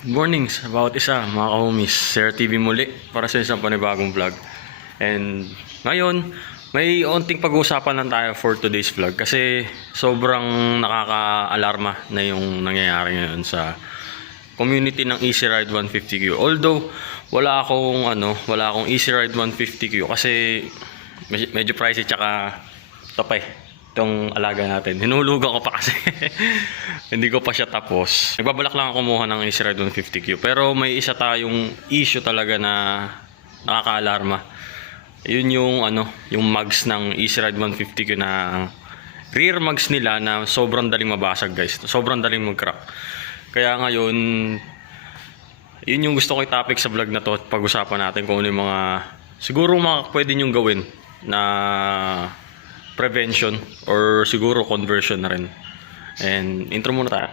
Good morning sa bawat isa mga ka-homies. Sir TV muli para sa isang panibagong vlog. And ngayon, may onting pag-uusapan lang tayo for today's vlog kasi sobrang nakaka-alarma na yung nangyayari ngayon sa community ng Easy Ride 150Q. Although wala akong Easy Ride 150Q kasi medyo pricey tsaka tapay itong alaga natin. Hinulugan ko pa kasi hindi ko pa siya tapos. Nagbabalak lang ako kumuha ng Easy Ride 150Q pero may isa tayong issue talaga na nakaka-alarma. Yun yung mugs ng Easy Ride 150Q na rear mugs nila na sobrang daling mabasag, guys. Sobrang daling mag-crack. Kaya ngayon, yun yung gusto ko i-topic sa vlog na to at pag-usapan natin kung ano yung mga siguro pwede nyong gawin na prevention or siguro conversion na rin. And intro muna tayo.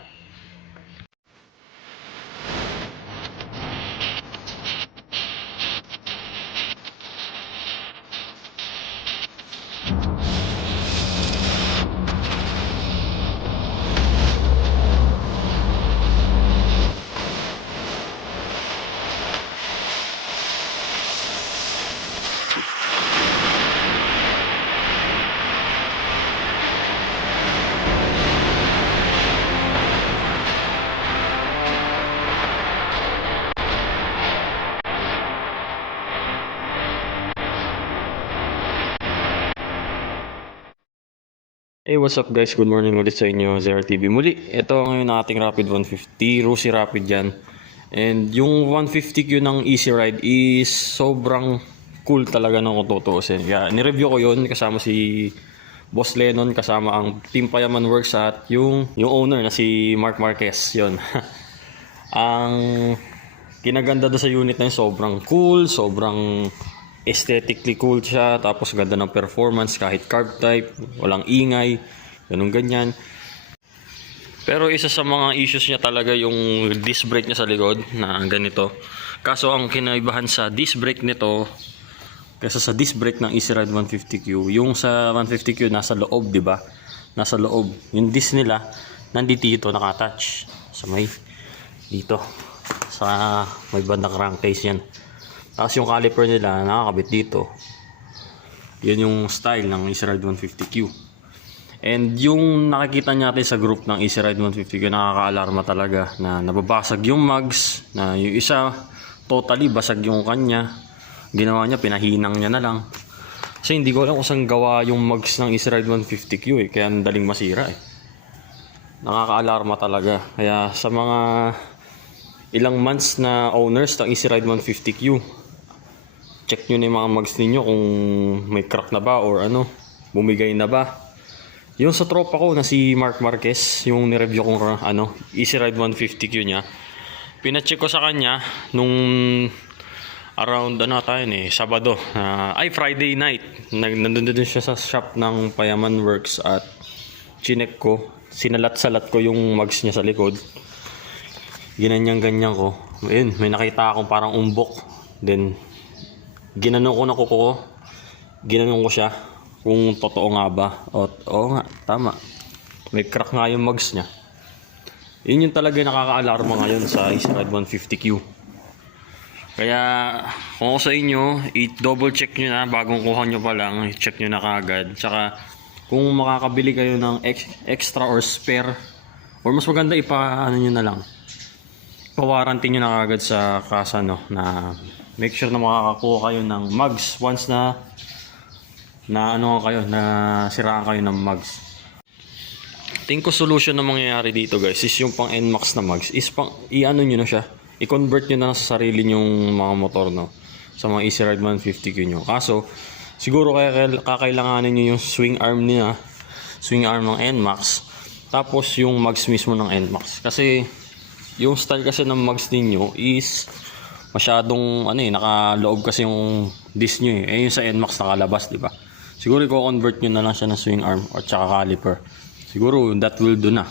Hey, what's up guys? Good morning ulit sa inyo, Zero TV muli. Ito ngayon ang ating Rapid 150, Rusi Rapid yan. And yung 150Q ng Easy Ride is sobrang cool talaga ng tutuusin. Kaya nireview ko yun kasama si Boss Lennon, kasama ang Team Payaman Works at yung owner na si Mark Marquez. Yun. Ang kinaganda doon sa unit na yun, sobrang cool, sobrang aesthetically cool siya, tapos ganda ng performance kahit carb type, walang ingay, ganun ganyan. Pero isa sa mga issues niya talaga yung disc brake niya sa likod na ganito. Kaso ang kinaibahan sa disc brake nito kaysa sa disc brake ng Easy Ride 150Q, yung sa 150Q nasa loob, di ba? Nasa loob. Yung disc nila nandito naka-attach sa may dito sa may bandang crankcase yan. Tapos yung caliper nila nakakabit dito. Yun yung style ng Easy Ride 150Q. And yung nakikita natin sa group ng Easy Ride 150Q, nakaka-alarma talaga na nababasag yung mugs, na yung isa totally basag yung kanya. Ginawa niya, pinahinang niya na lang. Kasi hindi ko alam kung saan gawa yung mugs ng Easy Ride 150Q kaya daling masira Nakaka-alarma talaga. Kaya sa mga ilang months na owners ng Easy Ride 150Q, check nyo na yung mga mugs ninyo kung may crack na ba or bumigay na ba. Yung sa tropa ko na si Mark Marquez, yung nireview kong Easy Ride 150Q niya, pinacheck ko sa kanya nung around Sabado, Friday night. Nandun siya sa shop ng Payaman Works at chinek ko, sinalat-salat ko yung mugs niya sa likod. Ganyan ko. Ayun, may nakita akong parang umbok. Then ginanong ko na kuko ko. Ginanong ko siya kung totoo nga ba. Oo nga, tama. May crack nga yung mugs niya. Yun yung talaga nakaka-alarma ngayon sa Easy Ride 150Q. Kaya kung ako sa inyo, i-double check nyo na bagong kuha nyo pa lang. I-check nyo na kagad. Tsaka kung makakabili kayo ng extra or spare, or mas maganda nyo na lang, pa-warranty nyo na kagad sa kasa na make sure na makakakuha kayo ng mugs once na siraan kayo ng mugs. Tingin ko solution na mangyayari dito guys is yung pang NMAX na mugs is nyo na siya, i-convert nyo na sa sarili nyong mga motor sa mga Easy Ride 150Q nyo. Kaso siguro kakailanganin nyo yung swing arm ng NMAX, tapos yung mugs mismo ng NMAX. Kasi yung style kasi ng mugs ninyo is masyadong nakaloob kasi yung disc nyo yung sa NMAX nakalabas, di ba? Siguro i-convert nyo na lang siya ng swing arm or tsaka caliper. Siguro that will do na.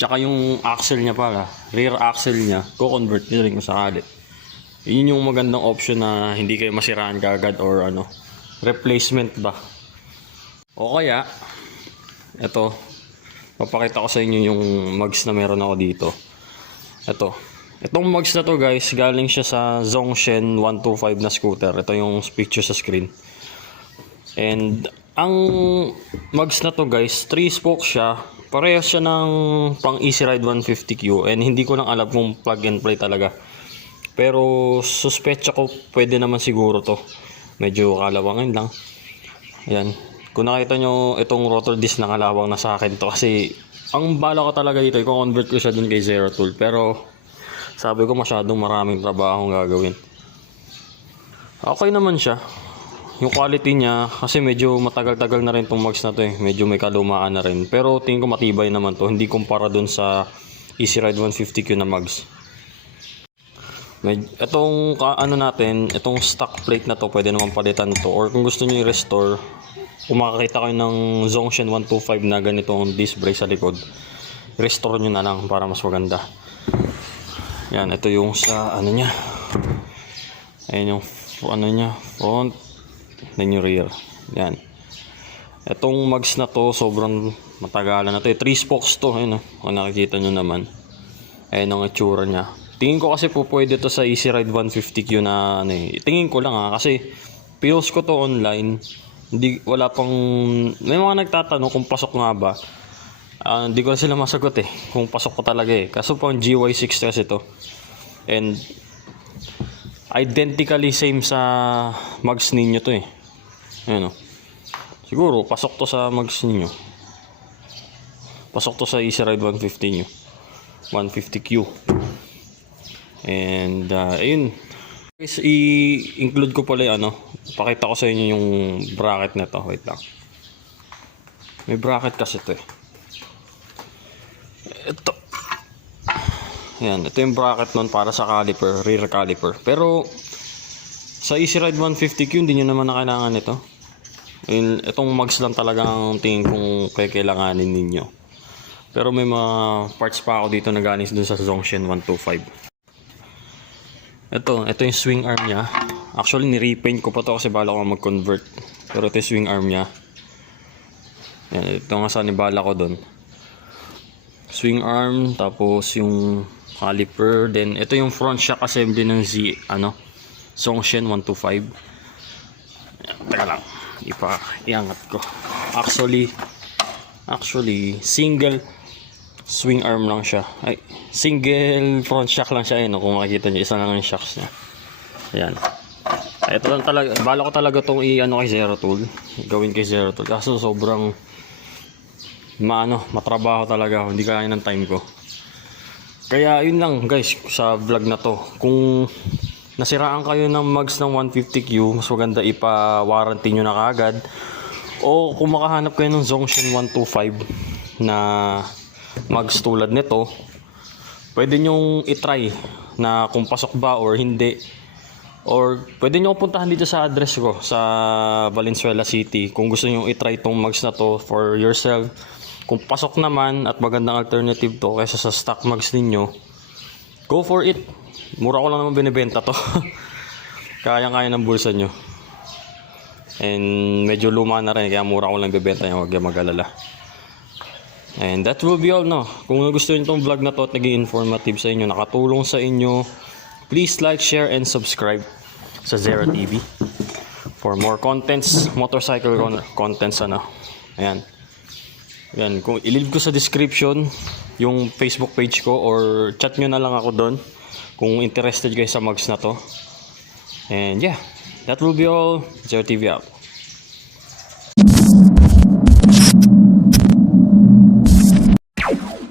Tsaka yung axle niya rear axle niya, co-convert nyo rin kung sakali. Yun yung magandang option na hindi kayo masiraan kagad or replacement ba. O kaya eto, papakita ko sa inyo yung mugs na meron ako dito. Ito, Itong mugs na to guys, galing siya sa Zongshen 125 na scooter. Ito yung picture sa screen. And ang mugs na to guys, 3 spoke siya. Parehas siya ng pang Easy Ride 150Q. And hindi ko lang alam kung plug and play talaga. Pero suspetsa ko pwede naman siguro to. Medyo kalawangin lang. Ayan. Kung nakita nyo itong rotor disc na kalawang na sa akin to. Kasi ang bala ko talaga dito, i-convert ko siya dun kay Zero Tool. Pero sabi ko masyadong maraming trabaho akong gagawin. Okay naman siya. Yung quality niya, kasi medyo matagal-tagal na rin tong mugs na to eh. Medyo may kalumaan na rin. Pero tingin ko matibay naman to. Hindi kumpara dun sa Easy Ride 150Q na mugs. Itong ano natin, itong stock plate na to, pwede naman palitan to. Or kung gusto niyo i-restore, kung makakita kayo ng Zongshen 125 na ganitong disc brake sa likod, restore nyo na lang para mas maganda. Yan, ito yung sa ano nya. Ayan yung ano nya, front, then yung rear. Yan. Itong mugs na to, sobrang matagalan na to. 3 spokes to, ayun, kung nakikita nyo naman. Ayan ang itsura nya. Tingin ko kasi po pwede to sa Easy Ride 150Q na ano eh. Tingin ko lang kasi pinost ko to online. Wala pang, may mga nagtatanong kung pasok nga ba. Hindi ko na sila masagot eh kung pasok ko talaga eh. Kaso pang GY6 kasi to. And identically same sa mugs ninyo to eh. Ayan o. Siguro pasok to sa mugs ninyo. Pasok to sa Easy Ride 150Q. And ayun. Guys, i-include ko pala yung pakita ko sa inyo yung bracket na to. Wait lang. May bracket kasi to eh. Ito. Yan, ito yung bracket nun para sa caliper, rear caliper. Pero sa Easy Ride 150Q hindi nyo naman na kailangan ito. Itong mugs lang talagang tingin kong kailanganin ninyo. Pero may mga parts pa ako dito na galing dun sa Zongshen 125. Ito yung swing arm niya. Actually, ni-repaint ko pa to kasi bala ko mag-convert. Pero ito yung swing arm niya. Yan, ito nga sa nibala ko doon. Swing arm, tapos yung caliper. Then, ito yung front shock assembly ng Zongshen 125. Yan, teka lang. Iangat ko. Actually, single swing arm lang siya. Ay, single front shock lang siya. Kung makikita nyo, isa lang yung shocks niya. Ayan. Ito lang talaga. Bala ko talaga itong kay Zero Tool. Gawin kay Zero Tool. Kaso sobrang matrabaho talaga. Hindi kaya ng time ko. Kaya yun lang guys sa vlog na to. Kung nasiraan kayo ng mugs ng 150Q, mas maganda ipa-warranty nyo na kagad. O kung makahanap kayo ng Zongshen 125 na mugs tulad nito, pwede nyong itry na kung pasok ba or hindi. Or pwede nyo puntahan dito sa address ko sa Valenzuela City kung gusto nyo itry itong mugs na to for yourself. Kung pasok naman at magandang alternative to kaysa sa stock mugs ninyo, go for it. Mura ko lang naman binibenta to. Kaya-kaya ng bulsa nyo. And medyo luma na rin kaya mura ko lang bibenta nyo, huwag yung mag-alala. And that will be all Kung gusto niyo itong vlog na to at naging informative sa inyo, nakatulong sa inyo, please like, share, and subscribe sa Zero TV for more contents, motorcycle contents Ayan. Ayan, kung ililib ko sa description yung Facebook page ko or chat nyo na lang ako doon kung interested kayo sa mugs na to. And yeah, that will be all. Zero TV out.